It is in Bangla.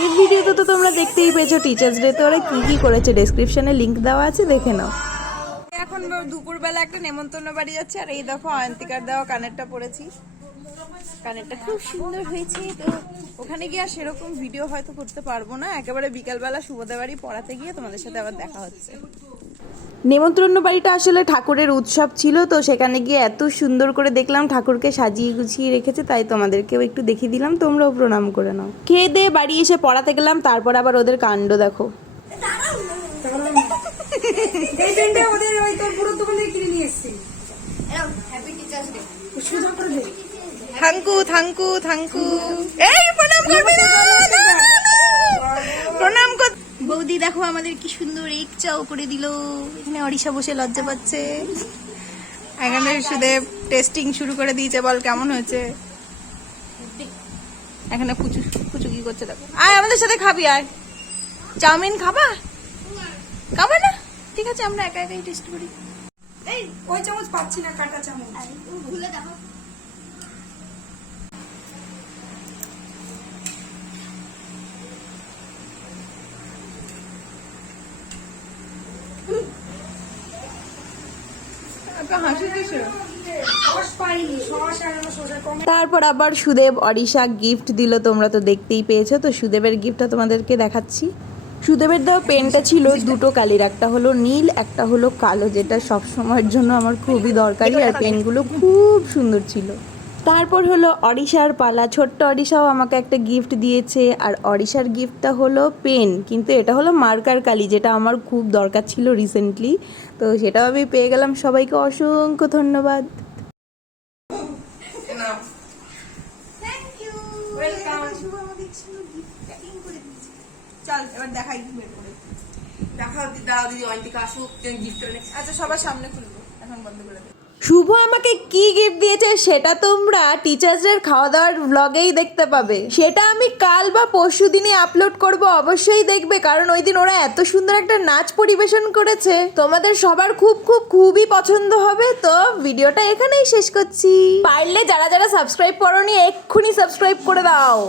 আগের ভিডিওতে তো তোমরা দেখতেই পেয়েছ টিচার্স ডে তো ওরা কি কি করেছে। ডেসক্রিপশনে লিঙ্ক দেওয়া আছে, দেখে নাও। এখন দুপুরবেলা একটা নেমন্তন্ন বাড়ি যাচ্ছে, আর এই দেখো অয়ন্তিকার দেওয়া কানেরটা পড়েছি কানেরটা খুব সুন্দর হয়েছে, তো ওখানে গিয়ে আর সেরকম ভিডিও হয়তো করতে পারব না। একেবারে বিকালবেলা শুভদা বাড়ি পড়াতে গিয়ে তোমাদের সাথে আবার দেখা হচ্ছে। নেমন্ত্রণ বাড়িটা আসলে ঠাকুরের উৎসব ছিল তো সেখানে গিয়ে এত সুন্দর করে দেখলাম ঠাকুরকে সাজিয়ে গুছিয়ে রেখেছে তাই তোমাদেরকেও একটু দেখিয়ে দিলাম তোমরাও প্রণাম করে নাও। খেয়ে দিয়ে বাড়ি এসে পড়াতে গেলাম তারপর আবার ওদের কাণ্ড দেখো। থাঙ্কু থাঙ্কু থাঙ্কু এই প্রণাম করবি না, না, না, না। প্রণাম কর বৌদি দেখো আমাদের কি সুন্দর এক চাও করে দিল। এখানে অরিশা বসে লজ্জা পাচ্ছে। এখানে সুদেব টেস্টিং শুরু করে দিয়েছে বল কেমন হয়েছে? এখানে পুচু পুচু কি করছে দেখো। আয় আমাদের সাথে খাবি আয়। চাউমিন খাবা? খাবা না? ঠিক আছে আমরা একা একাই টেস্ট করি। এই ওই চামচ পাচ্ছি না কাটা চামচ। সস পাইনি সস আর আমার শসা কম তারপর আবার সুদেব, অরিশা গিফট দিল, তোমরা তো দেখতেই পেয়েছ। তো সুদেবের গিফটটা তোমাদেরকে দেখাচ্ছি। সুদেবের দেওয়া পেনটা ছিল দুটো কালির, একটা হলো নীল, একটা হলো কালো, যেটা সব সময়ের জন্য আমার খুবই দরকারি। আর পেনগুলো খুব সুন্দর ছিল। তারপর হলো অরিশার পালা। ছোট্ট অরিশাও আমাকে একটা গিফট দিয়েছে আর অরিশার গিফটটা হলো পেন কিন্তু এটা হলো মার্কার কালি যেটা আমার খুব দরকার ছিল রিসেন্টলি তো সেটাও আমি পেয়ে গেলাম। সবাইকে অসংখ্য ধন্যবাদ। ওয়েলকাম চল এবার দেখাই বের করে। দেখা দাও দিদি অন্তিকা আসুক। গিফট আচ্ছা সবার সামনে খুলবো। এখন বন্ধ করে দে। শুভ আমাকে কি গিফট দিয়েছে সেটা তোমরা টিচার্সদের খাওয়া দাওয়ার ব্লগেই দেখতে পাবে। সেটা আমি কাল বা পরশু দিনে আপলোড করব, অবশ্যই দেখবে, কারণ ওই দিন ওরা এত সুন্দর একটা নাচ পরিবেশন করেছে। তোমাদের সবার খুব খুব, খুবই পছন্দ হবে, তো ভিডিওটা এখানেই শেষ করছি। পারলে যারা যারা সাবস্ক্রাইব করোনি, এক্ষুনি সাবস্ক্রাইব করে দাও।